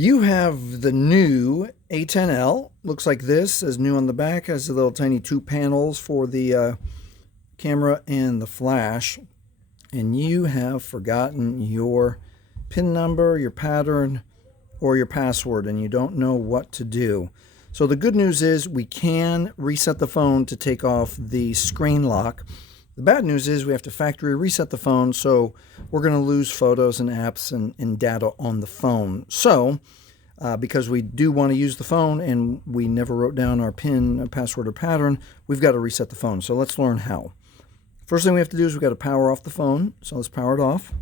You have the NUU A10L. Looks like this, says new on the back, has the little tiny two panels for the camera and the flash. And you have forgotten your PIN number, your pattern, or your password, and you don't know what to do. So the good news is we can reset the phone to take off the screen lock. The bad news is we have to factory reset the phone, so we're going to lose photos and apps and data on the phone. So, because we do want to use the phone and we never wrote down our PIN, password, or pattern, we've got to reset the phone. So let's learn how. First thing we have to do is we've got to power off the phone. So let's power it off.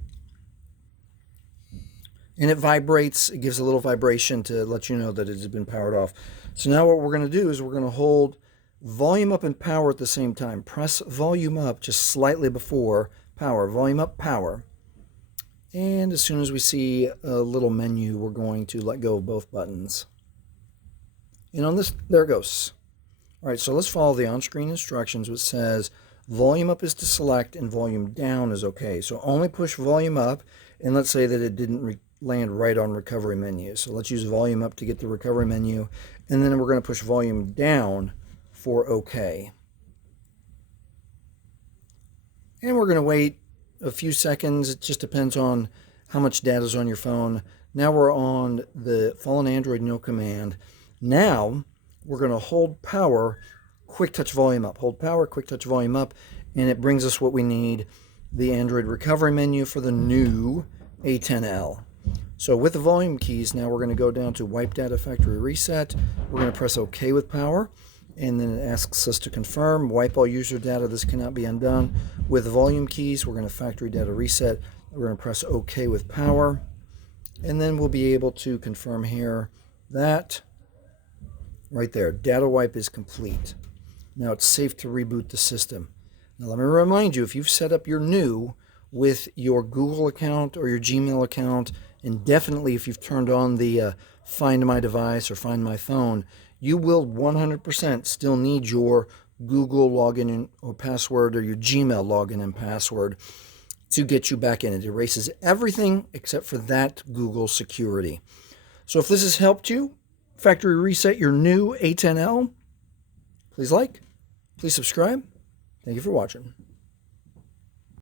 And it vibrates. It gives a little vibration to let you know that it has been powered off. So now what we're going to do is we're going to hold volume up and power at the same time. Press volume up just slightly before power. Volume up, power. And as soon as we see a little menu, we're going to let go of both buttons. And on this, there it goes. All right, so let's follow the on-screen instructions, which says volume up is to select and volume down is okay. So only push volume up, and let's say that it didn't land right on recovery menu. So let's use volume up to get the recovery menu, and then we're going to push volume down for OK. And we're going to wait a few seconds. It just depends on how much data is on your phone. Now we're on the fallen Android no command. Now we're going to hold power, quick touch volume up. Hold power, quick touch volume up, and it brings us what we need, the Android recovery menu for the NUU A10L. So with the volume keys, now we're going to go down to Wipe Data Factory Reset. We're going to press OK with power, and then it asks us to confirm. Wipe all user data. This cannot be undone. With the volume keys, we're going to Factory Data Reset. We're going to press OK with power, and then we'll be able to confirm here that right there, data wipe is complete. Now it's safe to reboot the system. Now let me remind you, if you've set up your NUU with your Google account or your Gmail account, and definitely if you've turned on the Find My Device or Find My Phone, you will 100% still need your Google login or password or your Gmail login and password to get you back in. It erases everything except for that Google security. So if this has helped you factory reset your NUU A10L, please like, please subscribe. Thank you for watching.